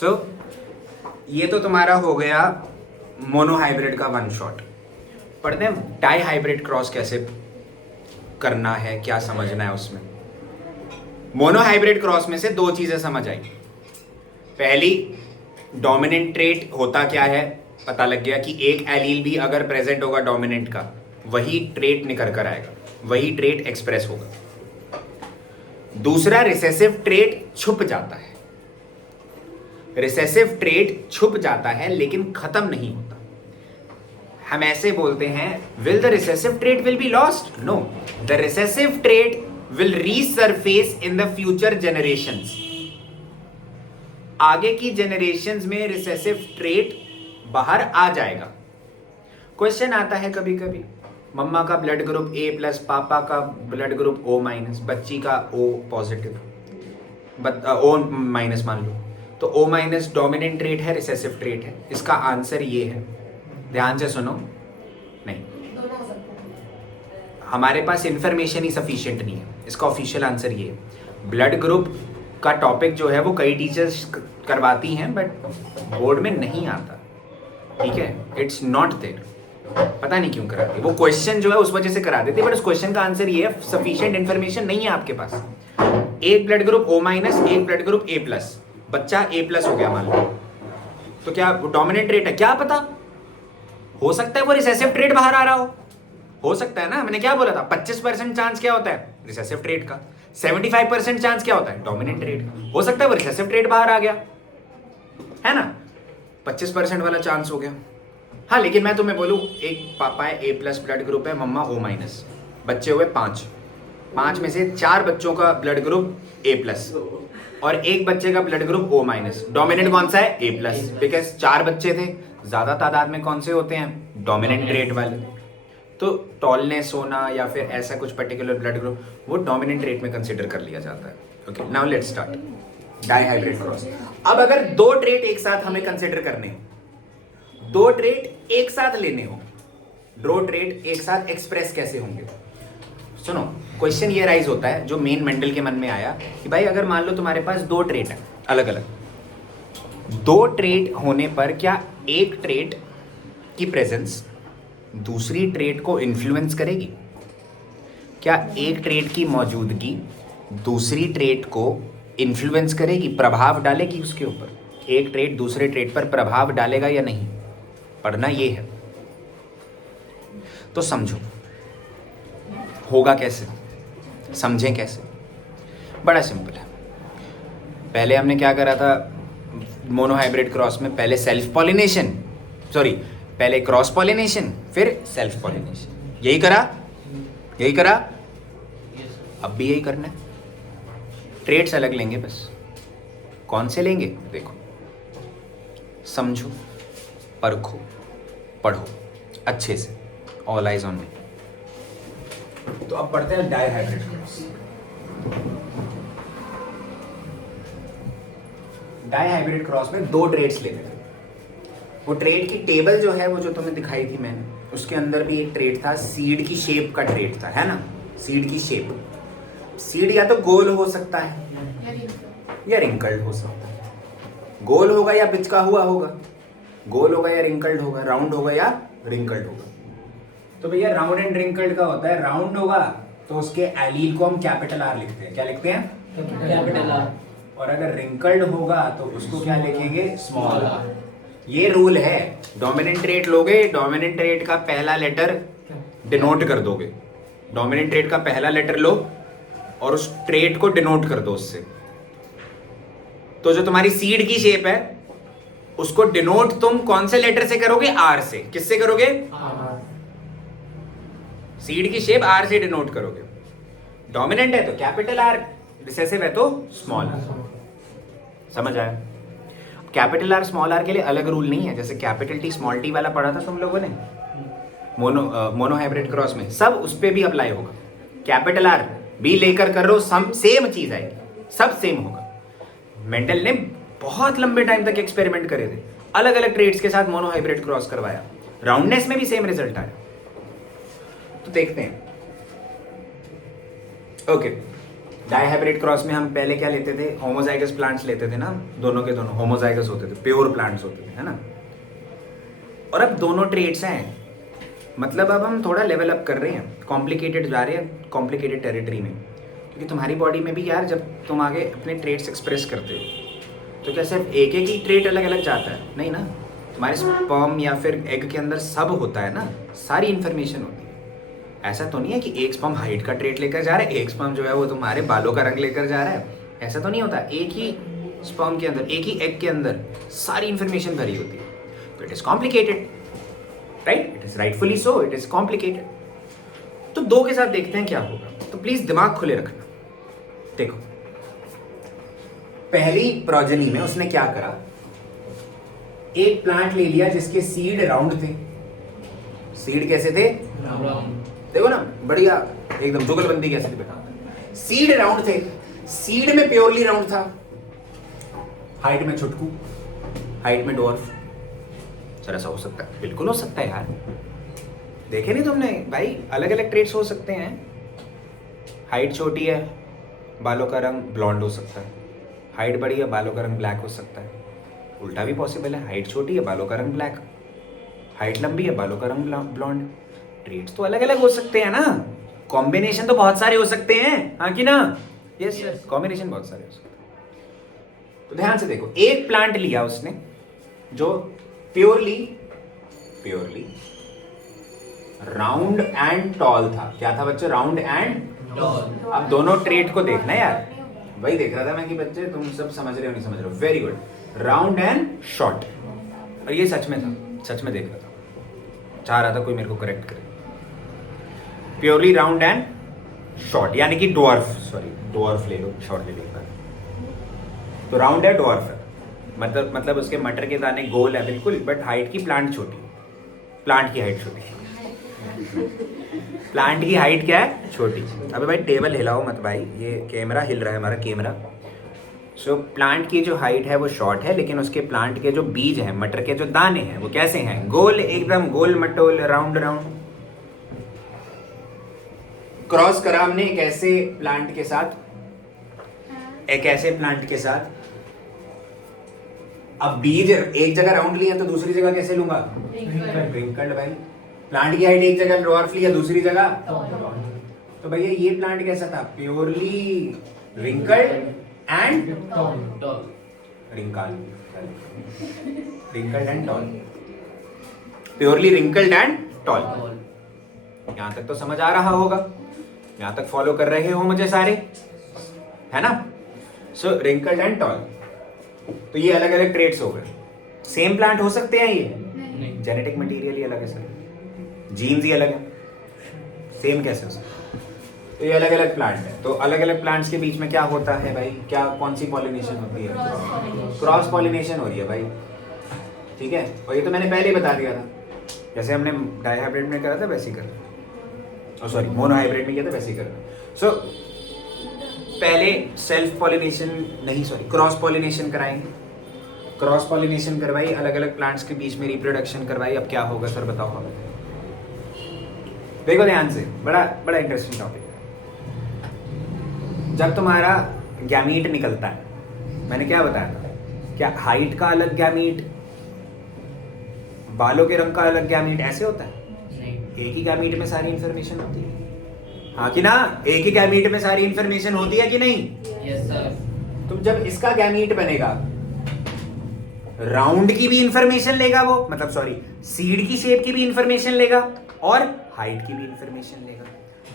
सो ये तो तुम्हारा हो गया मोनोहाइब्रिड का वन शॉट। पढ़ते हैं डाई हाइब्रिड क्रॉस कैसे करना है, क्या समझना है उसमें। मोनोहाइब्रिड क्रॉस में से दो चीजें समझ आई। पहली, डोमिनेंट ट्रेट होता क्या है पता लग गया कि एक एलील भी अगर प्रेजेंट होगा डोमिनेंट का, वही ट्रेट निकल कर आएगा, वही ट्रेट एक्सप्रेस होगा। दूसरा, रिसेसिव ट्रेट छुप जाता है। रिसेसिव ट्रेट छुप जाता है लेकिन खत्म नहीं होता। हम ऐसे बोलते हैं, will the recessive trait will be lost? No, the recessive trait will resurface in the future generations. आगे की जनरेशंस में रिसेसिव ट्रेट बाहर आ जाएगा। क्वेश्चन आता है कभी कभी, मम्मा का ब्लड ग्रुप ए प्लस, पापा का ब्लड ग्रुप ओ माइनस, बच्ची का ओ पॉजिटिव, ओ माइनस मान लो, तो ओ माइनस डोमिनेंट ट्रेट है, रिसेसिव ट्रेट है? इसका आंसर ये है, ध्यान से सुनो। नहीं, हमारे पास इंफॉर्मेशन ही सफिशिएंट नहीं है। इसका ऑफिशियल आंसर ये है। ब्लड ग्रुप का टॉपिक जो है वो कई टीचर्स करवाती हैं बट बोर्ड में नहीं आता, ठीक है? इट्स नॉट देयर, पता नहीं क्यों कराती। वो क्वेश्चन जो है उस वजह से करा देती है बट उस क्वेश्चन का आंसर ये है, सफिशिएंट इंफॉर्मेशन नहीं है आपके पास। एक ब्लड ग्रुप ओ माइनस, एक ब्लड ग्रुप ए प्लस, बच्चा ए प्लस हो गया मान लो, तो क्या डोमिनेंट ट्रेट है? क्या पता, हो सकता है वो रिसेसिव ट्रेट बाहर आ रहा हो सकता है ना। मैंने क्या बोला था, 25% चांस क्या होता है रिसेसिव ट्रेट का, 75% चांस क्या होता है डोमिनेंट ट्रेट का। हो सकता है वो रिसेसिव ट्रेट बाहर आ गया, है ना? 25% वाला चांस हो गया। हाँ, लेकिन मैं तुम्हें बोलूं, एक पापा है, ए प्लस ब्लड ग्रुप है, मम्मा ओ माइनस, बच्चे हुए 5 में से 4 बच्चों का ब्लड ग्रुप ए प्लस और एक बच्चे का blood group O minus. Dominant कौन सा है? ए प्लस, बिकॉज 4 बच्चे थे। ज्यादा तादाद में कौन से होते हैं? डोमिनेंट ट्रेट वाले। तो टॉलनेस होना या फिर ऐसा कुछ पर्टिकुलर ब्लड ग्रुप, वो डोमिनेंट ट्रेट में कंसिडर कर लिया जाता है। Okay, now let's start dihybrid cross. अब अगर दो ट्रेट एक साथ हमें कंसिडर करने हो, दो ट्रेट एक साथ लेने हो, दो ट्रेट एक साथ एक्सप्रेस कैसे होंगे? सुनो, क्वेश्चन ये राइज होता है जो मेन मेंडल के मन में आया कि भाई अगर मान लो तुम्हारे पास दो ट्रेट है अलग अलग, दो ट्रेट होने पर क्या एक ट्रेट की प्रेजेंस दूसरी ट्रेट को इन्फ्लुएंस करेगी? क्या एक ट्रेट की मौजूदगी दूसरी ट्रेट को इन्फ्लुएंस करेगी, प्रभाव डालेगी उसके ऊपर? एक ट्रेट दूसरे ट्रेट पर प्रभाव डालेगा या नहीं, पढ़ना ये है। तो समझो होगा कैसे, समझें कैसे। बड़ा सिंपल है। पहले हमने क्या करा था मोनोहाइब्रिड क्रॉस में? पहले सेल्फ पॉलिनेशन, सॉरी, पहले क्रॉस पॉलिनेशन फिर सेल्फ पॉलिनेशन। यही करा, अब भी यही करना है। ट्रेड्स अलग लेंगे बस। कौन से लेंगे? देखो, समझो, परखो, पढ़ो अच्छे से, ऑल आइज ऑन मी। तो अब पढ़ते हैं डाईहाइब्रिड क्रॉस। डाईहाइब्रिड क्रॉस में दो ट्रेड्स लेते थे। वो ट्रेड की टेबल जो है वो जो तुम्हें दिखाई थी मैंने, उसके अंदर भी एक ट्रेड था, सीड की शेप का ट्रेड था, है ना? सीड की शेप, सीड या तो गोल हो सकता है या रिंकल्ड हो सकता है। गोल होगा या बिचका हुआ होगा, गोल होगा या रिंकल्ड होगा, राउंड होगा या रिंकल्ड होगा। तो भैया राउंड एंड रिंकल्ड का होता है, राउंड होगा तो उसके एलील को हम कैपिटल आर लिखते हैं। क्या लिखते हैं? Capital R. और अगर रिंकल्ड होगा तो उसको क्या लिखेंगे? Small R. ये रूल है। डोमिनेंट ट्रेट लोगे, डोमिनेंट ट्रेट का पहला लेटर डिनोट कर दोगे, डोमिनेंट ट्रेट का पहला लेटर लो और उस ट्रेट को डिनोट कर दो उससे। तो जो तुम्हारी सीड की शेप है उसको डिनोट तुम कौन से लेटर से करोगे? आर से। किससे करोगे? आर। सीड की शेप आर से डिनोट करोगे। डोमिनेंट है तो कैपिटल आर, रिसेसिव है तो स्मॉल आर। समझ आया? कैपिटल आर स्मॉल आर के लिए अलग रूल नहीं है, जैसे कैपिटल टी स्मॉल टी वाला पढ़ा था तुम लोगों ने मोनोहाइब्रिड क्रॉस में, सब उस पर भी अप्लाई होगा। कैपिटल आर भी लेकर कर रो, सेम चीज आएगी, सब सेम होगा। मेंडल ने बहुत लंबे टाइम तक एक्सपेरिमेंट करे थे, अलग अलग ट्रेड्स के साथ मोनोहाइब्रिड क्रॉस करवाया, राउंडनेस में भी सेम रिजल्ट आया। तो देखते हैं। ओके, डायहाइब्रिड क्रॉस में हम पहले क्या लेते थे, होमोजाइगस प्लांट्स लेते थे ना, दोनों के दोनों होमोजाइगस होते थे, प्योर प्लांट्स होते थे, है ना। और अब दोनों ट्रेड्स हैं, मतलब अब हम थोड़ा लेवल अप कर रहे हैं, कॉम्प्लिकेटेड जा रहे हैं, कॉम्प्लिकेटेड टेरिटरी में। क्योंकि तुम्हारी बॉडी में भी यार जब तुम आगे अपने ट्रेड्स एक्सप्रेस करते हो तो क्या सिर्फ एक एक ही ट्रेड अलग अलग जाता है? नहीं ना, तुम्हारे स्पर्म या फिर एग के अंदर सब होता है ना, सारी इन्फॉर्मेशन होती है। ऐसा तो नहीं है कि एक स्पर्म हाइट का ट्रेट लेकर जा रहा है, एक स्पर्म जो है वो तुम्हारे बालों का रंग लेकर जा रहा है, ऐसा तो नहीं होता। एक ही स्पर्म के अंदर, एक ही एग के अंदर सारी इन्फॉर्मेशन भरी होती है। तो it is complicated, right? It is rightfully so, it is complicated. तो दो के साथ देखते हैं क्या होगा, तो प्लीज दिमाग खुले रखना। देखो, पहली प्रोजेनी में उसने क्या करा, एक प्लांट ले लिया जिसके सीड राउंड थे। सीड कैसे थे? देखो ना, बढ़िया एकदम जुगलबंदी कैसे थी। सीड राउंड थे, सीड में प्योरली राउंड था, हाइट में छुटकू, हाइट में डॉर्फ। सर ऐसा हो सकता है? बिल्कुल हो सकता है यार, देखे नहीं तुमने भाई, अलग अलग ट्रेड्स हो सकते हैं। हाइट छोटी है, बालों का रंग ब्लॉन्ड हो सकता है, हाइट बड़ी है, बालों का रंग ब्लैक हो सकता है। उल्टा भी पॉसिबल है, हाइट छोटी है, बालों का रंग ब्लैक, हाइट लंबी है, बालों का रंग ब्लॉन्ड। ट्रेड्स तो अलग अलग हो सकते हैं ना, कॉम्बिनेशन तो बहुत सारे हो सकते हैं, हाँ कि ना? यस सर, कॉम्बिनेशन बहुत सारे हो सकते हैं। तो ध्यान से देखो, एक प्लांट लिया उसने जो प्योरली राउंड एंड टॉल था। क्या था बच्चे? Round and tall. अब दोनों ट्रेट को देखना यार, वही देख रहा था मैं कि बच्चे तुम सब समझ रहे हो नहीं समझ रहे हो। Very good, round and short. और ये सच में था, सच में देख रहा था, चाह रहा था कोई मेरे को करेक्ट करे। प्योरली राउंड एंड शॉर्ट, यानी कि डॉर्फ, सॉरी डॉर्फ ले लो, शॉर्ट ले लो। तो राउंड है, डॉर्फ है, मतलब उसके मटर के दाने गोल है बिल्कुल, बट हाइट की प्लांट छोटी, प्लांट की हाइट छोटी। प्लांट की हाइट क्या है? छोटी। अबे भाई टेबल हिलाओ मत भाई, ये कैमरा हिल रहा है हमारा कैमरा। सो प्लांट की जो हाइट है वो शॉर्ट है, लेकिन उसके प्लांट के जो बीज हैं, मटर के जो दाने हैं, वो कैसे हैं? गोल, एकदम गोल मटोल, राउंड राउंड। क्रॉस करा हमने एक ऐसे प्लांट के साथ, एक ऐसे प्लांट के साथ। अब बीज एक जगह राउंड लिया तो दूसरी जगह कैसे लूंगा? रिंकल्ड। भाई प्लांट की हाइट एक जगह डॉर्फ लिया, दूसरी जगह तो भैया ये प्लांट कैसा था? Purely wrinkled and wrinkled and tall. Purely wrinkled and tall. यहां तक तो समझ आ रहा होगा, यहां तक फॉलो कर रहे हो मुझे सारे, है ना? सो रिंकल्ड एंड टॉल। तो ये अलग अलग ट्रेड्स हो गए। सेम प्लांट हो सकते हैं ये? नहीं, जेनेटिक मटेरियल ही अलग है सर, जीन्स ही अलग है, सेम कैसे हो सकता है? तो ये अलग अलग प्लांट है। तो अलग अलग प्लांट्स के बीच में क्या होता है भाई? क्या, कौन सी पॉलिनेशन होती है? क्रॉस पॉलिनेशन हो रही है भाई, ठीक है। और ये तो मैंने पहले ही बता दिया था, जैसे हमने डाइहाइब्रिड में करा था वैसे ही करना, और सॉरी मोनोहाइब्रिड में किया था वैसे ही करना। सो पहले सेल्फ पॉलिनेशन नहीं, सॉरी क्रॉस पॉलिनेशन कराएंगे, क्रॉस पॉलिनेशन करवाई, अलग अलग प्लांट्स के बीच में रिप्रोडक्शन करवाई। अब क्या होगा सर बताओ हमें? देखो ध्यान से, बड़ा बड़ा इंटरेस्टिंग टॉपिक है। जब तुम्हारा गैमीट निकलता है, मैंने क्या बताया था? क्या हाइट का अलग गैमीट, बालों के रंग का अलग गैमीट, ऐसे होता है? नहीं, एक ही गैमीट में सारी इंफॉर्मेशन होती है, हाँ कि ना? एक ही गैमीट में सारी इंफॉर्मेशन होती है कि नहीं? Yes sir. तुम जब इसका गैमीट बनेगा, राउंड की भी इंफॉर्मेशन लेगा वो, मतलब सॉरी सीड की शेप की भी इंफॉर्मेशन लेगा और हाइट की भी इंफॉर्मेशन लेगा।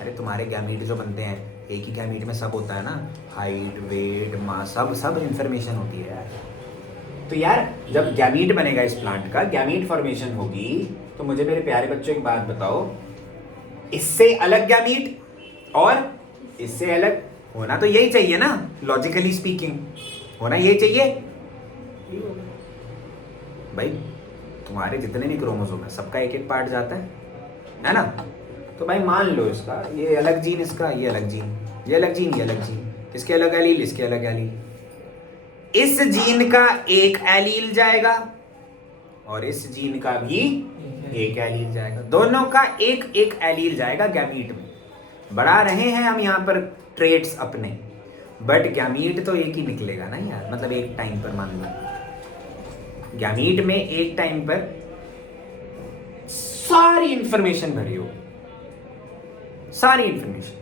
अरे तुम्हारे गैमीट जो बनते हैं, एक ही गैमीट में सब होता है ना, हाइट, वेट, मास, सब इंफॉर्मेशन होती है यार। तो यार जब गैमीट बनेगा इस प्लांट का, गैमीट फॉर्मेशन होगी, तो मुझे मेरे प्यारे बच्चों एक बात बताओ, इससे अलग गैमीट और इससे अलग होना तो यही चाहिए ना, लॉजिकली स्पीकिंग होना यही चाहिए भाई। तुम्हारे जितने भी क्रोमोसोम है सबका एक एक पार्ट जाता है ना? तो भाई मान लो इसका ये अलग जीन, इसका ये अलग जीन, ये अलग जीन, ये अलग जीन, इसके अलग एलील, इसके अलग एलील। इस जीन का एक एलील जाएगा और इस जीन का भी एक एलील जाएगा, दोनों का एक एक एलील जाएगा गैमीट में। बढ़ा रहे हैं हम यहाँ पर ट्रेट्स अपने, बट गैमीट तो एक ही निकलेगा ना यार, मतलब एक टाइम पर मान लो गैमीट में एक टाइम पर सारी इंफॉर्मेशन भरी हो, सारी इंफॉर्मेशन,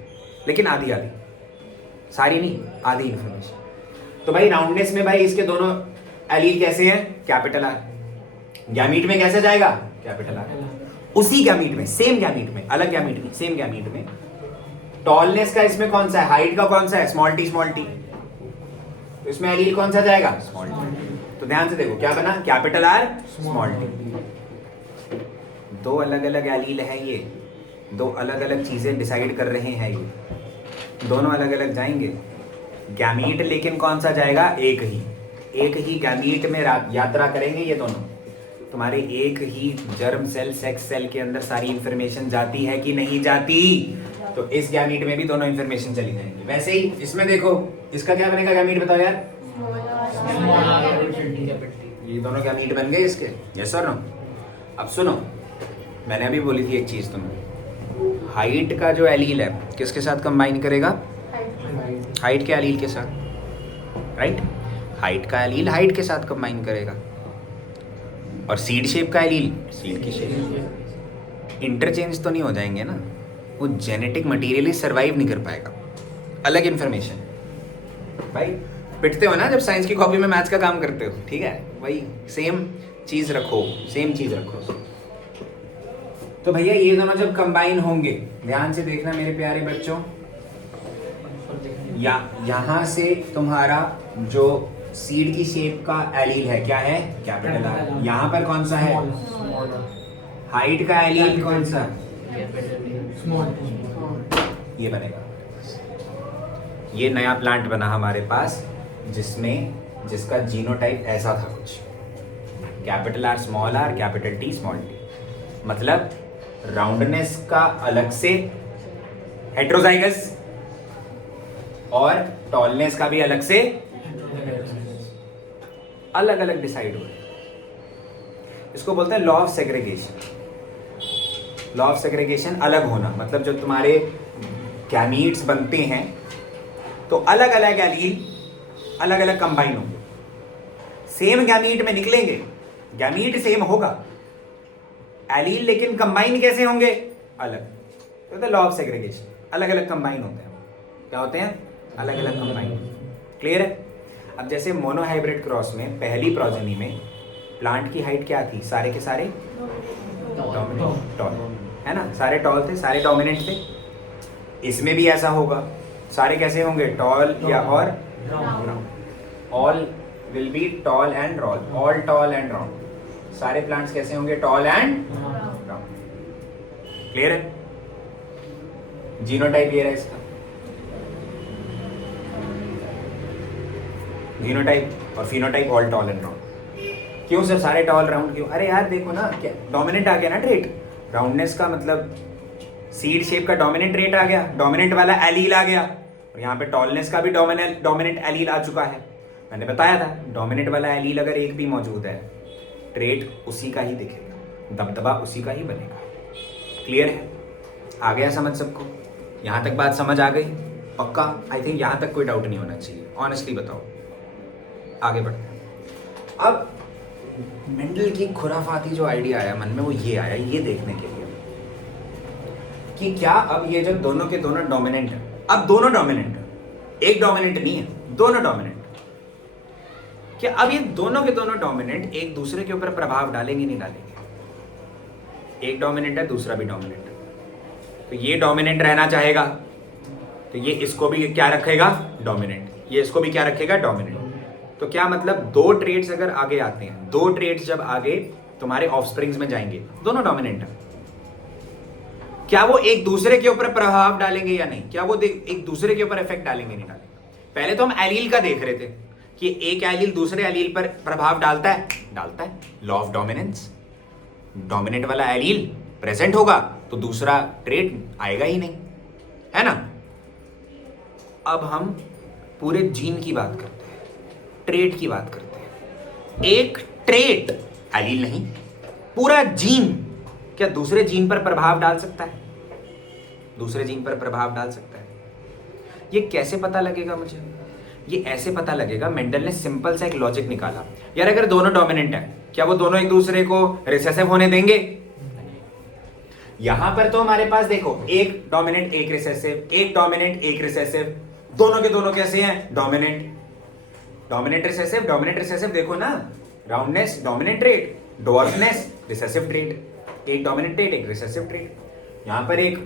लेकिन आधी आधी, सारी नहीं आधी इंफॉर्मेशन। तो भाई राउंडनेस में भाई इसके दोनों एलील कैसे हैं? Capital are. गैमीट में कैसे जाएगा? Capital R. उसी गैमीट में, सेम गैमीट में, अलग गैमीट में, सेम गैमीट में टॉलनेस का इसमें कौन सा है? हाइट का कौन सा है? Small T small T. तो इसमें एलील कौन सा जाएगा? Small T. तो ध्यान से देखो क्या बना? Capital R small T. दो अलग अलग एलील है ये, दो अलग अलग चीजें डिसाइड कर रहे हैं ये, दोनों अलग अलग जाएंगे। गैमीट लेकिन कौन सा जाएगा? एक ही गैमीट में यात्रा करेंगे ये दोनों। तुम्हारे एक ही जर्म सेल, सेक्स सेल के अंदर सारी इंफॉर्मेशन जाती है कि नहीं जाती? तो इस गैमीट में भी दोनों इंफॉर्मेशन चली जाएंगी। वैसे ही इसमें देखो, इसका क्या बनेगा गैमीट बताओ यार? ये दोनों गैमीट बन गए इसके, यस और नो? अब सुनो, मैंने अभी बोली थी एक चीज तुम्हें, हाइट का जो एलील है किसके साथ कंबाइन करेगा? हाइट के एलील के साथ, राइट? हाइट का एलील हाइट के साथ कंबाइन करेगा, और सीड शेप का एलील सीड की शेप। इंटरचेंज तो नहीं हो जाएंगे ना, वो जेनेटिक मटेरियली सर्वाइव नहीं कर पाएगा। अलग इंफॉर्मेशन भाई, पिटते हो ना जब साइंस की कॉपी में मैथ्स का काम करते हो, ठीक है? वही सेम चीज रखो, सेम चीज रखो। तो भैया ये दोनों जब कंबाइन होंगे, ध्यान से देखना मेरे प्यारे बच्चों, यहां से तुम्हारा जो सीड की शेप का एलील है क्या है? Capital R. यहां पर कौन सा है? हाइट का एलील कौन सा? ये बनेगा। ये नया प्लांट बना हमारे पास, जिसका जीनोटाइप ऐसा था कुछ, capital R small R, capital T small T. मतलब राउंडनेस का अलग से हेट्रोजाइगस, और टॉलनेस का भी अलग से, अलग अलग डिसाइड हुए। इसको बोलते हैं law of segregation. Law of segregation, अलग होना, मतलब जब तुम्हारे गैमीट्स बनते हैं तो अलग अलग एलील अलग अलग कंबाइन होंगे, सेम गैमीट में निकलेंगे, गैमीट सेम होगा, एलील लेकिन कंबाइन कैसे होंगे? अलग। तो लॉ ऑफ सेग्रीगेशन, अलग अलग कंबाइन होते हैं। क्या होते हैं? अलग अलग कंबाइन। क्लियर है? अब जैसे मोनोहाइब्रिड क्रॉस में पहली प्रोजेनी में प्लांट की हाइट क्या थी? सारे के सारे डोमिनेंट, टॉल, है ना? सारे टॉल थे, सारे डोमिनेंट थे। इसमें भी ऐसा होगा, सारे कैसे होंगे? टॉल या और round. All will be tall and round, all tall and round. सारे प्लांट्स कैसे होंगे? Tall and round. क्लियर है? जीनोटाइप ये रहा इसका, जीनोटाइप, और phenotype all tall and round. क्यों सर सारे टॉल राउंड क्यों? अरे यार देखो ना, क्या डोमिनेंट आ गया ना ट्रेट, राउंडनेस का मतलब सीड शेप का डोमिनेंट ट्रेट आ गया, डोमिनेंट वाला एलील आ गया, और यहाँ पे टॉलनेस का भी डोमिनेंट एलील आ चुका है। मैंने बताया था डोमिनेंट वाला एलील अगर एक भी मौजूद है, ट्रेट उसी का ही दिखेगा, दबदबा उसी का ही बनेगा। क्लियर है? आ गया समझ सबको? यहाँ तक बात समझ आ गई? पक्का? आई थिंक यहाँ तक कोई डाउट नहीं होना चाहिए। ऑनेस्टली बताओ, आगे बढ़ते हैं। अब मेंडल की खुराफाती जो आइडिया आया मन में, वो ये आया, ये देखने के लिए कि क्या अब ये जब दोनों के दोनों डोमिनेंट है, अब दोनों डोमिनेंट है, एक डोमिनेंट नहीं है, दोनों डोमिनेंट, क्या अब ये दोनों के दोनों डोमिनेंट एक दूसरे के ऊपर प्रभाव डालेंगे नहीं डालेंगे? एक डोमिनेंट है, दूसरा भी डोमिनेंट है, तो ये डोमिनेंट रहना चाहेगा तो ये इसको भी क्या रखेगा? डोमिनेंट। ये इसको भी क्या रखेगा? डोमिनेंट। तो क्या मतलब दो ट्रेड्स अगर आगे आते हैं, दो ट्रेड्स जब आगे तुम्हारे ऑफस्प्रिंग्स में जाएंगे, दोनों डोमिनेंट है, क्या वो एक दूसरे के ऊपर प्रभाव डालेंगे या नहीं? क्या वो एक दूसरे के ऊपर इफेक्ट डालेंगे नहीं डालेंगे? पहले तो हम एलील का देख रहे थे कि एक एलील दूसरे एलील पर प्रभाव डालता है, डालता है, लॉ ऑफ डोमिनेंस। डोमिनेंट वाला एलील प्रेजेंट होगा तो दूसरा ट्रेड आएगा ही नहीं, है ना? अब हम पूरे जीन की बात करते हैं, ट्रेट की बात करते हैं। एक ट्रेट, एलील नहीं, पूरा जीन क्या दूसरे जीन पर प्रभाव डाल सकता है? दूसरे जीन पर प्रभाव डाल सकता है। ये कैसे पता लगेगा मुझे? ये ऐसे पता लगेगा, मेंडल ने सिंपल सा एक लॉजिक निकाला, यार अगर दोनों डोमिनेंट है क्या वो दोनों एक दूसरे को रिसेसिव होने देंगे? यहां पर तो हमारे पास देखो एक डोमिनेंट एक रिसेसिव, एक डोमिनेंट एक रिसेसिव, दोनों के दोनों कैसे हैं? Dominant dominant recessive, dominant recessive, देखो ना, roundness dominant trait, dwarfness recessive trait, एक डोमिनेंट ट्रेट एक रिसेसिव ट्रेट। यहां पर एक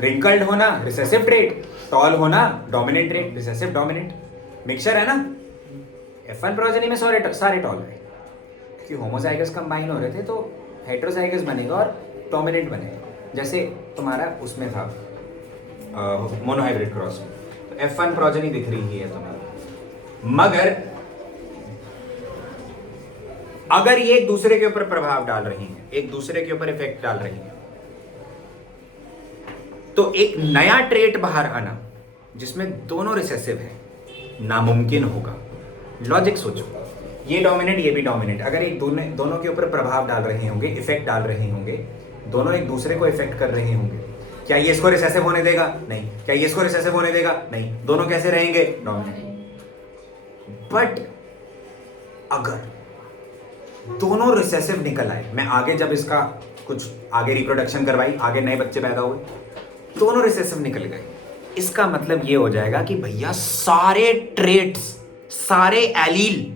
रिंकल्ड होना रिसेसिव ट्रेट, टॉल होना dominant trait, recessive dominant, mixture है ना। F1 प्रोजेनी में सारे टॉल है, क्योंकि होमोजाइगस कंबाइन हो रहे थे तो हेटेरोजाइगस बनेगा और डोमिनेंट बनेगा, जैसे तुम्हारा उसमें था मोनोहाइब्रिड क्रॉस में। तो F1 प्रोजेनी दिख रही है तुम्हें, मगर अगर ये एक दूसरे के ऊपर प्रभाव डाल रही हैं, एक दूसरे के ऊपर इफेक्ट डाल रही हैं, तो एक नया ट्रेट बाहर आना जिसमें दोनों रिसेसिव है नामुमकिन होगा। लॉजिक सोचो, ये डोमिनेंट ये भी डोमिनेंट, अगर एक दोनों के ऊपर प्रभाव डाल रहे होंगे, इफेक्ट डाल रहे होंगे, दोनों एक दूसरे को इफेक्ट कर रहे होंगे, क्या ये इसको रिसेसिव होने देगा? नहीं। क्या ये इसको रिसेसिव होने देगा? नहीं। दोनों कैसे रहेंगे? डोमिनेंट। बट अगर दोनों रिसेसिव निकल आए, मैं आगे जब इसका कुछ आगे रिप्रोडक्शन करवाई, आगे नए बच्चे पैदा हुए, दोनों रिसेसिव निकल गए, इसका मतलब ये हो जाएगा कि भैया सारे ट्रेट्स, सारे एलील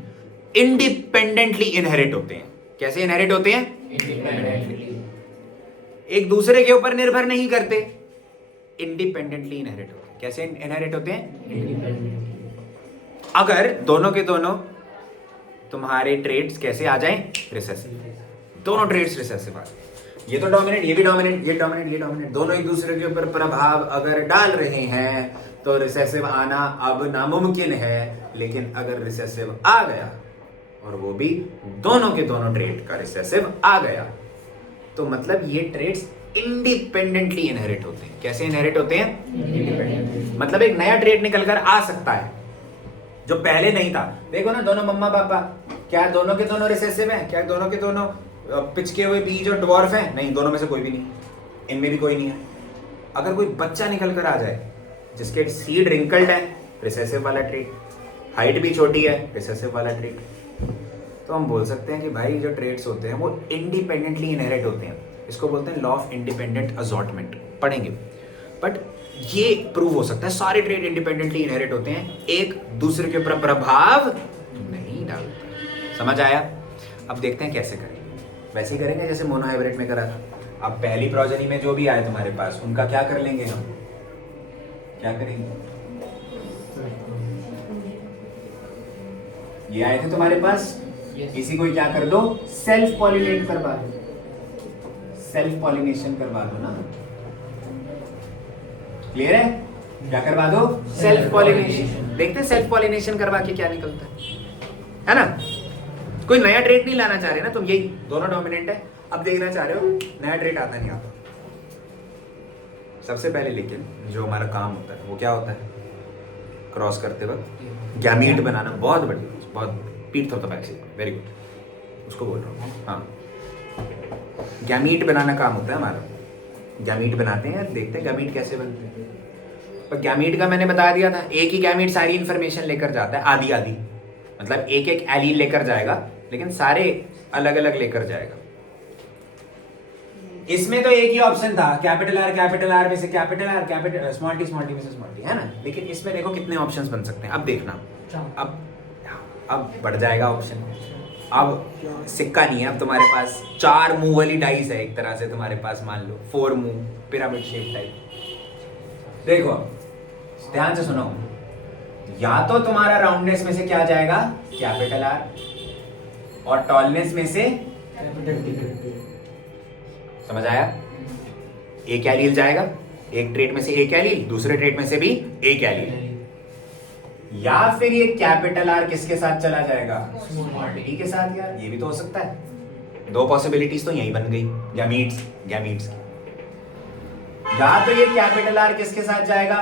इंडिपेंडेंटली इनहेरिट होते हैं। कैसे इनहेरिट होते हैं? इंडिपेंडेंटली, एक दूसरे के ऊपर निर्भर नहीं करते, इंडिपेंडेंटली इनहेरिट होते हैं। कैसे इनहेरिट होते हैं? इंडिपेंडेंटली। अगर दोनों के दोनों तुम्हारे ट्रेड्स कैसे आ जाएं? रिसेसिव, दोनों ट्रेड्स रिसेसिव आ जाए, ये तो डोमिनेंट ये भी डोमिनेंट, ये डोमिनेंट ये डोमिनेंट, दोनों एक दूसरे के ऊपर प्रभाव अगर डाल रहे हैं तो रिसेसिव आना अब नामुमकिन है। लेकिन अगर रिसेसिव आ गया और वो भी दोनों के दोनों ट्रेड का रिसेसिव आ गया, तो मतलब ये ट्रेड्स इंडिपेंडेंटली इनहेरिट होते हैं। कैसे इनहेरिट होते हैं? इंडिपेंडेंटली। मतलब एक नया ट्रेड निकल कर आ सकता है जो पहले नहीं था। देखो ना, दोनों मम्मा पापा, क्या दोनों के दोनों रिसेसिव हैं? क्या दोनों के दोनों पिचके हुए बीज और ड्वार्फ हैं? नहीं, दोनों में से कोई भी नहीं, इनमें भी कोई नहीं है। अगर कोई बच्चा निकल कर आ जाए जिसके सीड रिंकल्ड है, रिसेसिव वाला ट्रेट, हाइट भी छोटी है, रिसेसिव वाला ट्रेट, तो हम बोल सकते हैं कि भाई जो ट्रेट्स होते हैं वो इंडिपेंडेंटली इनहेरिट होते हैं। इसको बोलते हैं लॉ ऑफ इंडिपेंडेंट असॉर्टमेंट, पढ़ेंगे। बट ये प्रूव हो सकता है सारे ट्रेट इंडिपेंडेंटली इनहेरिट होते हैं, एक दूसरे के ऊपर प्रभाव नहीं डालते। समझ आया? अब देखते हैं कैसे करेंगे। वैसे ही करेंगे जैसे मोनोहाइब्रिड में करा था। अब पहली प्रोजेनी में जो भी आए तुम्हारे पास, उनका क्या कर लेंगे हम? क्या करेंगे? ये आए थे तुम्हारे पास, इसी को क्या कर दो? सेल्फ पॉलिनेट करवा दो, सेल्फ पॉलिनेशन करवा दो ना। क्लियर है? क्या करवा दो? Self pollination. देखते हैं सेल्फ पॉलिनेशन करवा के क्या निकलता है ना। कोई नया ट्रेट नहीं लाना चाह रहे ना तुम, यही दोनों डोमिनेंट है, अब देखना चाह रहे हो नया ट्रेट आता नहीं आता। सबसे पहले लेकिन जो हमारा काम होता है वो क्या होता है? क्रॉस करते वक्त गैमीट बनाना। बहुत बढ़िया, बहुत पीठ थोड़ा बैक से, वेरी गुड, उसको बोल रहा हूँ। हाँ, गैमीट बनाना काम होता है हमारा। गैमीट बनाते हैं, देखते हैं गैमीट कैसे बनते हैं। पर गैमीट का मैंने बता दिया था, एक ही गैमीट सारी इंफॉर्मेशन लेकर जाता है, आधी आधी, मतलब एक एक एलील लेकर जाएगा, लेकिन सारे अलग अलग लेकर जाएगा। इसमें तो एक ही ऑप्शन था, कैपिटल आर में से capital R, capital small T में से स्मॉल टी, है ना। लेकिन इसमें देखो कितने ऑप्शंस बन सकते हैं। अब देखना, अब बढ़ जाएगा ऑप्शन। अब सिक्का नहीं है, अब तुम्हारे पास 4 मुंह वाली डाइस है एक तरह से तुम्हारे पास, मान लो 4 मुंह, पिरामिड शेप टाइप। देखो ध्यान से सुनो, या तो तुम्हारा राउंडनेस में से क्या जाएगा? कैपिटल आर, और टॉलनेस में से कैपिटल टी। समझ आया? एक एलील जाएगा, एक ट्रेट में से एक एलील, दूसरे ट्रेट में से भी एक एलील, या फिर ये कैपिटल आर किसके साथ चला जाएगा? स्मॉल टी के साथ। यार ये भी तो हो सकता है। 2 पॉसिबिलिटीज तो यही बन गई गैमीट्स की। या तो ये कैपिटल आर किसके साथ जाएगा?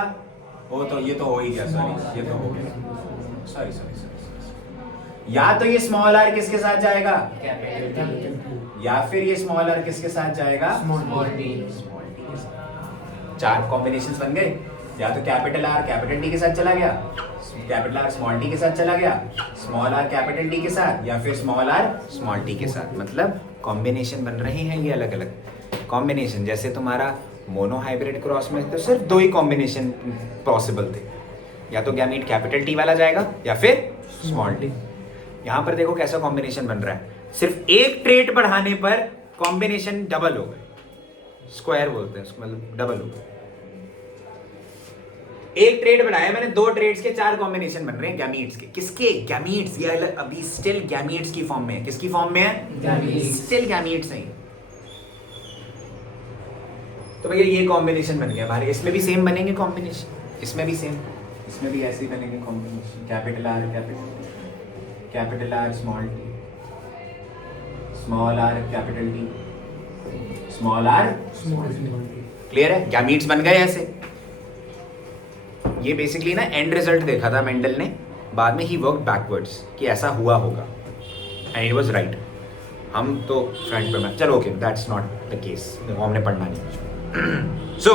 वो तो ये तो हो ही गया, सॉरी, ये तो हो गया, सॉरी। या तो ये स्मॉल आर किसके साथ जाएगा? कैपिटल। या फिर ये स्मॉल आर किसके साथ जाएगा? स्मॉल टी के साथ। 4 कॉम्बिनेशंस बन गए। या तो कैपिटल आर कैपिटल टी के साथ चला गया, कैपिटल आर स्मॉल टी के साथ चला गया, स्मॉल आर कैपिटल टी के साथ, या फिर स्मॉल आर स्मॉल टी के साथ, मतलब कॉम्बिनेशन बन रहे हैं ये अलग अलग कॉम्बिनेशन। जैसे तुम्हारा मोनोहाइब्रिड क्रॉस में तो सिर्फ 2 ही कॉम्बिनेशन पॉसिबल थे, या तो गैमीट कैपिटल टी वाला जाएगा या फिर स्मॉल टी। यहाँ पर देखो कैसा कॉम्बिनेशन बन रहा है, सिर्फ एक ट्रेट बढ़ाने पर कॉम्बिनेशन डबल हो गए, स्क्वायर बोलते हैं उसको, मतलब डबल हो गए। एक ट्रेड बढ़ाया मैंने, 2 ट्रेड्स के 4 कॉम्बिनेशन बन रहे हैं गैमीट्स के। किसके? गैमीट्स। ये अभी स्टिल गैमीट्स की फॉर्म में है। किसकी फॉर्म में है? स्टिल गैमीट्स है। तो भैया ये कॉम्बिनेशन बन गया हमारे। इसमें भी सेम बनेंगे कॉम्बिनेशन, इसमें भी सेम, इसमें भी ऐसे ही बनेंगे combination. Capital R small T, small R capital T, small R small T. Clear है? गैमीट्स बन गए ऐसे। ये बेसिकली ना एंड रिजल्ट देखा था मेंडल ने, बाद में ही वर्क बैकवर्ड्स कि ऐसा हुआ होगा, एंड इट वाज राइट। हम तो फ्रंट पे में, चलो okay, that's not the case, देखो हमने पढ़ना नहीं। सो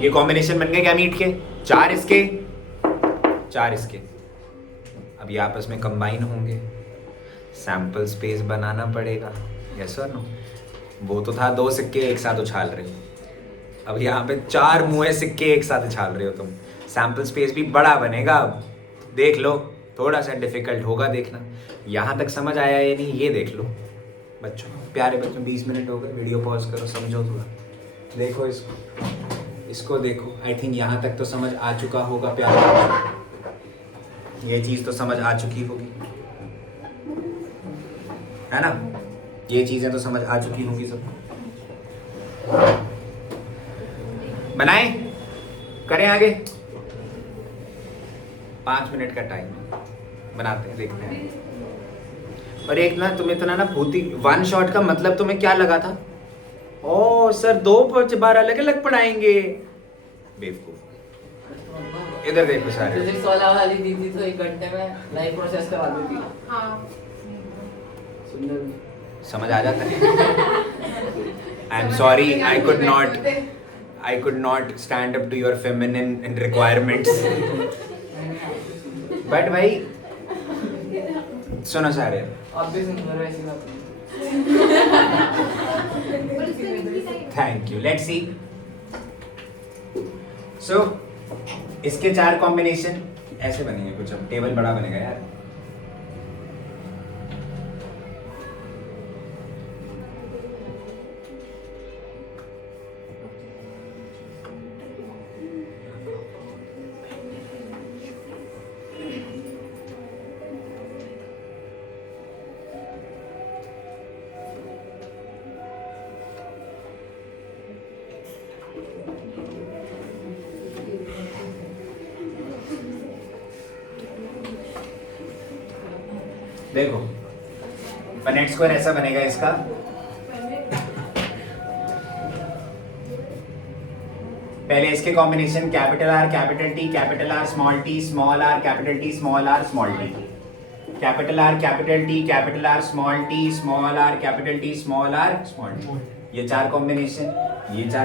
ये कॉम्बिनेशन बन गए गैमीट के, 4 इसके 4 इसके। अब ये आपस में कंबाइन होंगे, सैंपल स्पेस बनाना पड़ेगा, यस और नो? वो तो था 2 सिक्के एक साथ उछाल रहे हो, अब यहाँ पे 4 मुँहे सिक्के एक साथ उछाल रहे हो तुम। सैंपल स्पेस भी बड़ा बनेगा, अब देख लो, थोड़ा सा डिफिकल्ट होगा देखना। यहाँ तक समझ आया या नहीं ये देख लो बच्चों, प्यारे बच्चों। 20 मिनट हो गए, वीडियो पॉज करो, समझो थोड़ा, देखो इसको देखो। आई थिंक यहाँ तक तो समझ आ चुका होगा प्यारे, ये चीज़ तो समझ आ चुकी होगी, है ना? ये चीज़ें तो समझ आ चुकी होगी सबको। बनाएं, करें आगे? 5 मिनट का टाइम बनाते हैं, देखते हैं। और एक ना तुम इतना ना भूती, 1 शॉट का मतलब तुम्हें क्या लगा था? ओ सर 2 बार अलग अलग पढ़ाएंगे, बेवकूफ। इधर देखो सारे, फिजिक्स वाला वाली दीदी तो 1 घंटे में लाइव प्रोसेस करवा देती। हाँ, सुंदर समझ आ जाता है। I am sorry, I could not stand up to your feminine requirements. But भाई सुनो सारे, आप भी सुंदर हो, ऐसी बात नहीं। Thank you. Let's see. So इसके 4 कॉम्बिनेशन ऐसे बनेंगे कुछ। अब टेबल बड़ा बनेगा यार। देखो पनेट स्क्वायर ऐसा बनेगा इसका। पहले इसके combination capital R capital T, capital R small T, small R capital T, small R small T, capital R capital T, capital R small T, small R capital T, small R small T. ये 4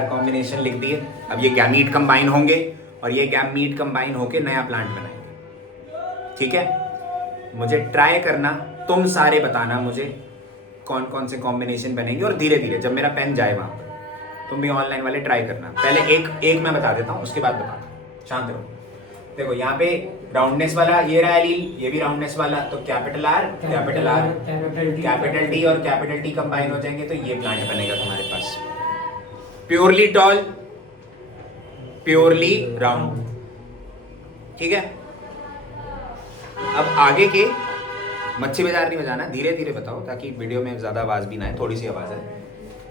combination लिख दिए। अब ये gamete combine होंगे और ये gamete combine होके नया प्लांट बनाएंगे। ठीक है, मुझे ट्राई करना, तुम सारे बताना मुझे कौन कौन से कॉम्बिनेशन बनेंगे, और धीरे धीरे जब मेरा पेन जाए वहां पर तुम भी ऑनलाइन वाले ट्राई करना। पहले एक मैं बता देता हूँ, उसके बाद बताना, शांत रहो। देखो यहाँ पे राउंडनेस वाला ये रहा एलील, ये भी राउंडनेस वाला, तो कैपिटल आर कैपिटल टी और कैपिटल टी कंबाइन हो जाएंगे तो ये प्लांट बनेगा तुम्हारे पास। Purely tall, purely round. ठीक है, अब आगे के मच्छी बाजार नहीं बजाना, धीरे धीरे बताओ ताकि वीडियो में ज्यादा आवाज भी ना आए, थोड़ी सी आवाज है।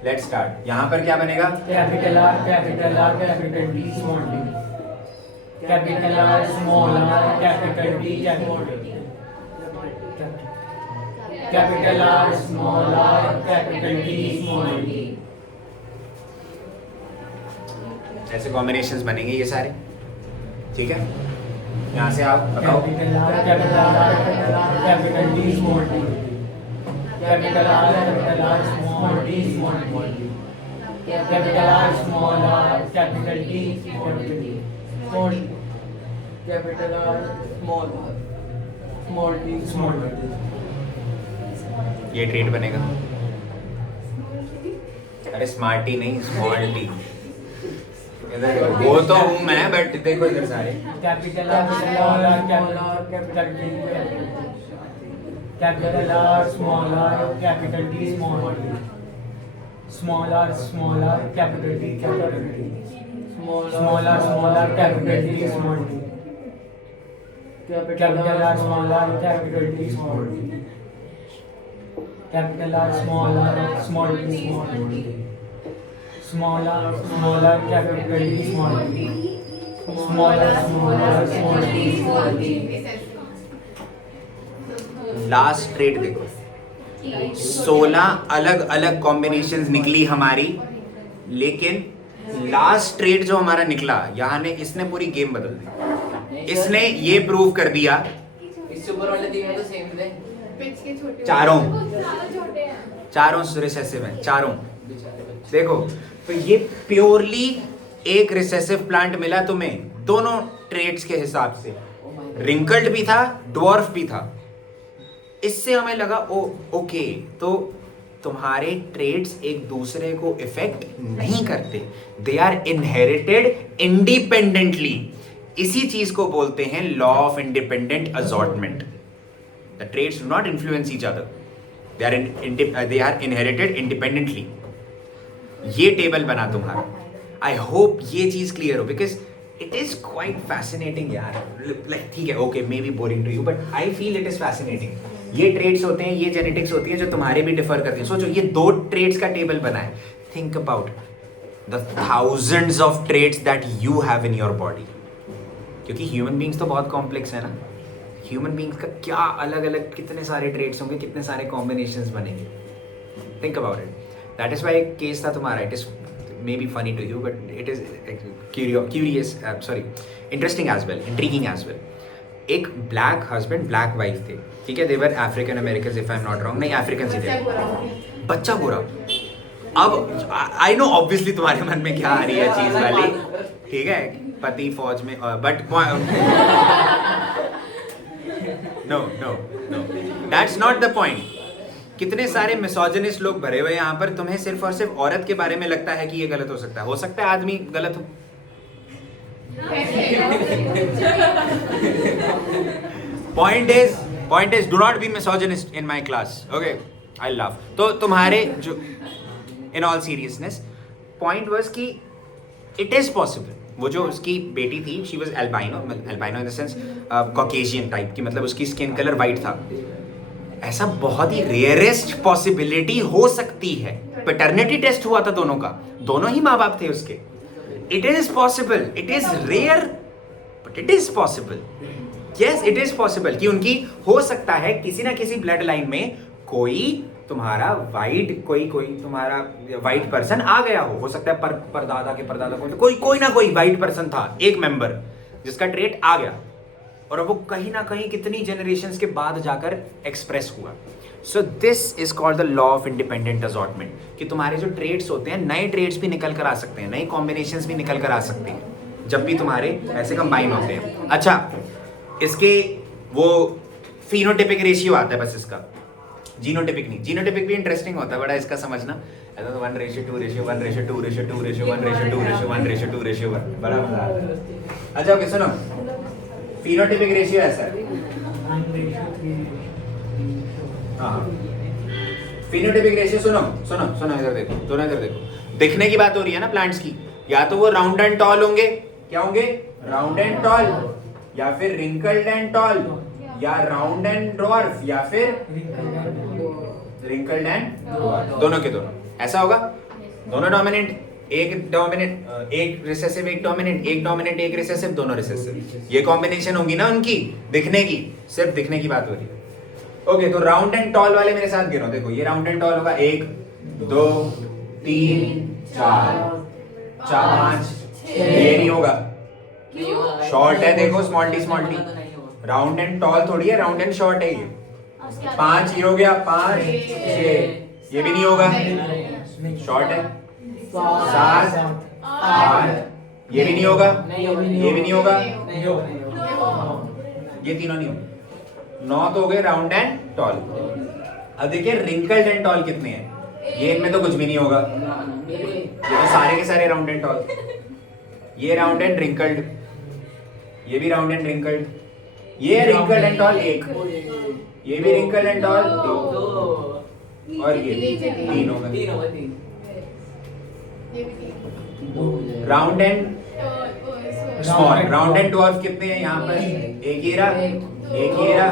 Let's start. यहाँ पर क्या बनेगा? Capital R capital T small T, capital R small R capital T small T, capital R small R capital T small T. ऐसे कॉम्बिनेशंस बनेंगे ये सारे। ठीक है, यहाँ से आप बताओ। Capital R capital T small T, capital R small T small T, capital R small R capital T small T, capital R, small r, small t, small t. ये ट्रेड बनेगा। अरे स्मार्ट टी नहीं, small T. इधर वो तो हूँ मैं, but देखो इधर सारे Capital R, small r, capital T, capital R, small r, capital T, small t. Small r, capital T, capital T. Small r, capital T, small t. Capital R, small r, capital T, small t. Capital R, small t, small t. Small r, capital T, small t. Small r, small t, small t. Last trade देखो, 16 अलग अलग combinations निकली हमारी, लेकिन last trade जो हमारा निकला, यहाँ ने इसने पूरी गेम बदल दी। इसने ये प्रूव कर दिया इससे ऊपर वाले तीन तो सेम थे। चारों रिसेसिव हैं, चारों। देखो तो ये प्योरली एक रिसेसिव प्लांट मिला तुम्हें दोनों ट्रेड्स के हिसाब से, रिंकल्ड भी था, ड्वार्फ भी था। इससे हमें लगा ओके, तो तुम्हारे ट्रेड्स एक दूसरे को इफेक्ट नहीं करते, दे आर इनहेरिटेड इंडिपेंडेंटली। इसी चीज को बोलते हैं law of independent assortment. The traits do not influence each other, they are inherited independently. ये टेबल बना तुम्हारा। आई होप ये चीज क्लियर हो, because it is quite fascinating यार। लाइक ठीक है, okay, may be boring to you, but I feel it is fascinating. ये ट्रेड्स होते हैं, ये जेनेटिक्स होती है जो तुम्हारे भी डिफर करती है। सोचो ये 2 ट्रेड्स का टेबल बना है। Think about the thousands of traits that you have in your body, क्योंकि ह्यूमन बींग्स तो बहुत कॉम्प्लेक्स है ना। ह्यूमन बींग्स का क्या अलग अलग कितने सारे ट्रेड्स होंगे, कितने सारे कॉम्बिनेशंस बनेंगे। Think about it. That is why case था तुम्हारा। It is maybe funny to you, but it is curious, sorry, interesting as well, intriguing as well. एक ब्लैक हस्बैंड ब्लैक वाइफ थे, ठीक है, they were African American if I am not wrong. नहीं, African ही थे। बच्चा गोरा। अब आई नो ऑब्वियसली तुम्हारे मन में क्या आ रही है चीज वाली, ठीक है, पति फौज में, but no no no, that's not the point. कितने सारे मिसोजिनिस्ट लोग भरे हुए यहाँ पर, तुम्हें सिर्फ और सिर्फ औरत के बारे में लगता है कि ये गलत हो सकता है आदमी गलत हो। Point is do not be misogynist in my class, okay, I love. तो तुम्हारे जो in all seriousness point was कि इट इज पॉसिबल। वो जो उसकी बेटी थी, she was albino in the sense Caucasian type की, मतलब उसकी स्किन कलर वाइट था। ऐसा बहुत ही रेयरेस्ट पॉसिबिलिटी हो सकती है। पैटर्निटी टेस्ट हुआ था दोनों का, दोनों ही माँ बाप थे उसके। It is possible, it is rare but it is possible. Yes, it is possible कि उनकी हो सकता है किसी ना किसी ब्लड लाइन में कोई तुम्हारा वाइट तुम्हारा वाइट पर्सन आ गया हो सकता है परदादा के परदादा कोई ना कोई वाइट पर्सन था, एक मेंबर जिसका ट्रेट आ गया, और वो कहीं ना कहीं कितनी जनरेशंस के बाद जाकर एक्सप्रेस हुआ। सो this is called the law of independent assortment, कि तुम्हारे जो ट्रेड्स होते हैं, नए ट्रेड्स भी निकल कर आ सकते हैं, नई कॉम्बिनेशंस भी निकल कर आ सकती हैं जब भी तुम्हारे ऐसे कंबाइन होते हैं। अच्छा, इसके वो फिनोटिपिक रेशियो आता है बस इसका, जीनोटिपिक नहीं। जीनोटिपिक भी इंटरेस्टिंग होता है बड़ा इसका समझना। ऐसा तो 1:2:1:2:1:2:1:1:2:1:1 बड़ा मजा आता है। अच्छा ओके, सुनो, फिनोटिपिक रेशियो ऐसा है। हाँ, फिनोटिपिक रेशियो सुनो इधर देखो, दोनों इधर देखो। दिखने की बात हो रही है ना प्लांट्स की, या तो वो राउंड एंड टॉल होंगे, क्या होंगे, राउंड एंड टॉल, या फिर रिंकल्ड एंड टॉल, या राउंड एंड ड्वार्फ, या फिर रिंकल्ड एंड ड्वार्फ, दोनों के दोनों ऐसा होगा। दोनों डोमिनेंट, एक रिसेसिव एक डोमिनेंट, एक डोमिनेंट एक रिसेसिव, दोनों रिसेसिव। ये कॉम्बिनेशन होगी ना उनकी दिखने की, सिर्फ दिखने की बात हो रही है। ओके, तो राउंड एंड टॉल वाले मेरे साथ गिनो। देखो ये राउंड एंड टॉल होगा, 1 2 3 4 5 6। ये नहीं होगा, शॉर्ट है, देखो small T round and tall थोड़ी है, राउंड एंड शॉर्ट है। ये 5 ये हो गया, 5 6, ये भी नहीं होगा, शॉर्ट है। 7 8, ये भी नहीं होगा, ये भी नहीं होगा, ये तीनों नहीं होंगे। 9 तो हो गए राउंड एंड टॉल। अब देखिए रिंकल्ड एंड टॉल कितने हैं। ये इनमें तो कुछ भी नहीं होगा, ये तो सारे के सारे राउंड एंड टॉल। ये राउंड एंड रिंकल्ड, ये भी राउंड एंड रिंकल्ड, ये रिंकल्ड एंड टॉल 1, ये भी रिंकल्ड एंड टॉल 2, और ये 3 हो गए। Round and small, round and dwarf कितने हैं यहाँ पर? एक ये रहा, एक ये रहा,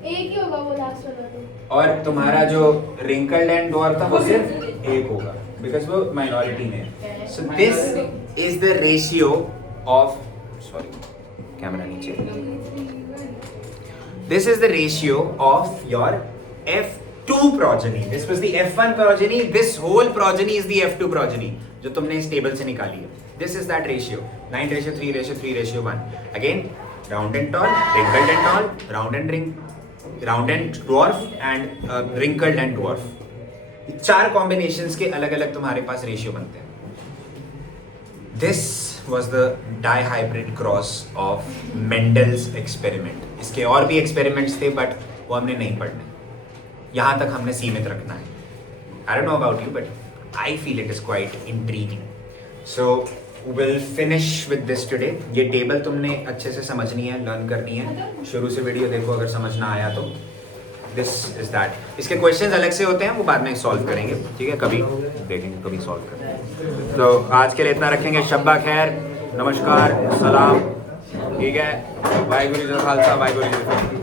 एक ही होगा वो लास्ट वाला तो। और तुम्हारा जो रिंकल्ड एंड डॉर्फ था वो सिर्फ 1 होगा बिकॉज वो माइनॉरिटी में है। So this is the ratio of, sorry camera नीचे, this is the ratio of your F2 progeny. This was the F1 progeny, this whole progeny is the F2 progeny जो तुमने इस टेबल से निकाली है। This is that ratio 9:3:3:1। Again round and tall, wrinkled and tall, round and dwarf and wrinkled and dwarf। 4 combinations के अलग अलग तुम्हारे पास रेशियो बनते हैं। This was the dihybrid cross of Mendel's experiment। इसके और भी एक्सपेरिमेंट्स थे बट वो हमने नहीं पढ़ने, यहाँ तक हमने सीमित रखना है। I don't know about you but I feel it is quite intriguing. So we'll finish with this today। ये टेबल तुमने अच्छे से समझनी है, लर्न करनी है। शुरू से वीडियो देखो अगर समझ ना आया तो। This is that। इसके क्वेश्चंस अलग से होते हैं, वो बाद में सॉल्व करेंगे, ठीक है? कभी देखेंगे, कभी सॉल्व करेंगे। तो आज के लिए इतना रखेंगे। शब्बा खैर, नमस्कार, सलाम, ठीक है? वाहिगुरु जी का खालसा, वाहिगुरु जी की फतेह।